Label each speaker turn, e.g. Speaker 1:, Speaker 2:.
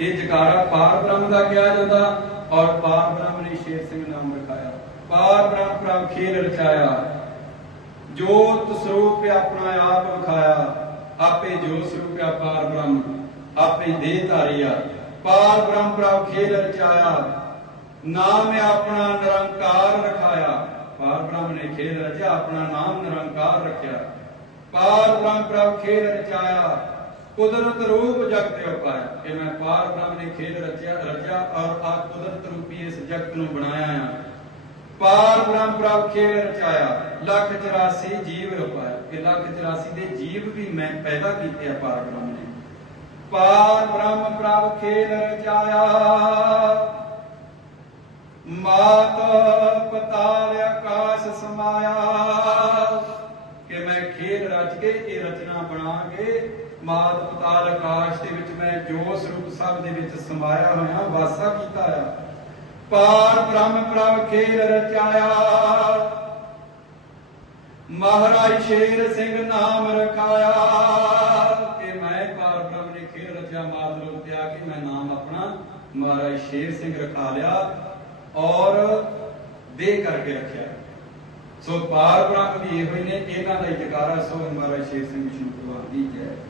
Speaker 1: ਇਹ ਜਕਾਰਾ ਪਾਰ ਬ੍ਰਹਮ ਦਾ ਕਿਹਾ ਜਾਂਦਾ ਔਰ ਪਾਰ ਬ੍ਰਹਮ ਨੇ ਸ਼ੇਰ ਸਿੰਘ ਨਾਮ ਰਖਾਇਆ। ਪਾਰ ਬ੍ਰਹਮ ਪ੍ਰਭ ਖੇਲ ਰਚਾਇਆ। ਜੋਤ ਸਰੂਪ ਆਪਣਾ ਆਪ ਵਿਖਾਇਆ ਆਪੇ ਜੋਤ ਸਰੂਪ ਪਾਰ ਬ੍ਰਹਮ, ਆਪੇ ਦੇਹ ਧਾਰਿਆ। ਪਾਰ ਬ੍ਰਹਮ ਪ੍ਰਭ ਖੇਲ ਰਚਾਇਆ। ਨਾਮ ਆਪਣਾ ਨਿਰੰਕਾਰ ਰਖਾਇਆ। ਪਾਰ ਬ੍ਰਹਮ ਨੇ ਖੇਲ ਰਚਿਆ, ਆਪਣਾ ਨਾਮ ਨਿਰੰਕਾਰ ਰੱਖਿਆ। ਪਾਰ ਬ੍ਰਹਮ ਪ੍ਰਭ ਖੇਲ ਰਚਾਇਆ। ਕੁਦਰਤ ਰੂਪ ਜਗਤ ਉਪਾਇਆ ਕਿ ਮੈਂ ਪਾਰ ਬ੍ਰਹਮ ਨੇ ਖੇਲ ਰਚਿਆ ਰਚਿਆ ਔਰ ਆ ਕੁਦਰਤ ਰੂਪੀ ਇਸ ਜਗਤ ਨੂੰ ਬਣਾਇਆ ਆ। ਪਾਰ ਬ੍ਰਹਮ ਪ੍ਰਭ ਖੇਲ ਰਚਾਇਆ, ਲੱਖ 84 ਜੀਵ ਰਪਾਇਆ ਇਹ ਲੱਖ 84 ਦੇ ਜੀਵ ਵੀ ਮੈਂ ਪੈਦਾ ਕੀਤੇ ਆ ਪਾਰ ਬ੍ਰਹਮ ਨੇ। ਪਾਰ ਬ੍ਰਹਮ ਪ੍ਰਭ ਖੇਲ ਰਚਾਇਆ, ਮਾਤ ਪਤਾਲ ਆਕਾਸ਼ ਸਮਾਇਆ। ਕਿ ਮੈਂ ਖੇਲ ਰਚ ਕੇ ਇਹ ਰਚਨਾ ਬਣਾ ਕੇ ਮਾਤ ਪਤਾਲ ਆਕਾਸ਼ ਦੇ ਵਿੱਚ ਮੈਂ ਜੋ ਸਰੂਪ ਸਭ ਦੇ ਵਿੱਚ ਸਮਾਇਆ ਹੋਇਆ, ਵਾਸਾ ਕੀਤਾ ਆ। ਪਾਰ ਬ੍ਰਹਮ ਪ੍ਰਭ ਖੇਲ ਰਚਾਇਆ। ਮਹਾਰਾਜ ਸ਼ੇਰ ਸਿੰਘ ਨਾਮ ਰਖਾਇਆ। ਕਿ ਮੈਂ ਪਾਰ ਬ੍ਰਹਮ ਨੇ ਖੇਲ ਰਚਿਆ, ਮਾਤ ਲੋਕ ਤੇ ਆ ਕੇ ਮੈਂ ਨਾਮ ਆਪਣਾ ਮਹਾਰਾਜ ਸ਼ੇਰ ਸਿੰਘ ਰਖਾ ਲਿਆ ਔਰ ਦੇ ਕਰਕੇ ਰੱਖਿਆ। ਸੋ ਪਾਰ ਬ੍ਰਹਮ ਵੀ ਇਹੋ ਹੀ ਨੇ, ਇਹਨਾਂ ਦਾ ਹੀ ਜਕਾਰਾ ਸੋ ਮਹਾਰਾਜ ਸ਼ੇਰ ਸਿੰਘ ਵਿਸ਼ਨੂੰ ਭਗਵਾਨ ਦੀ ਜੈ।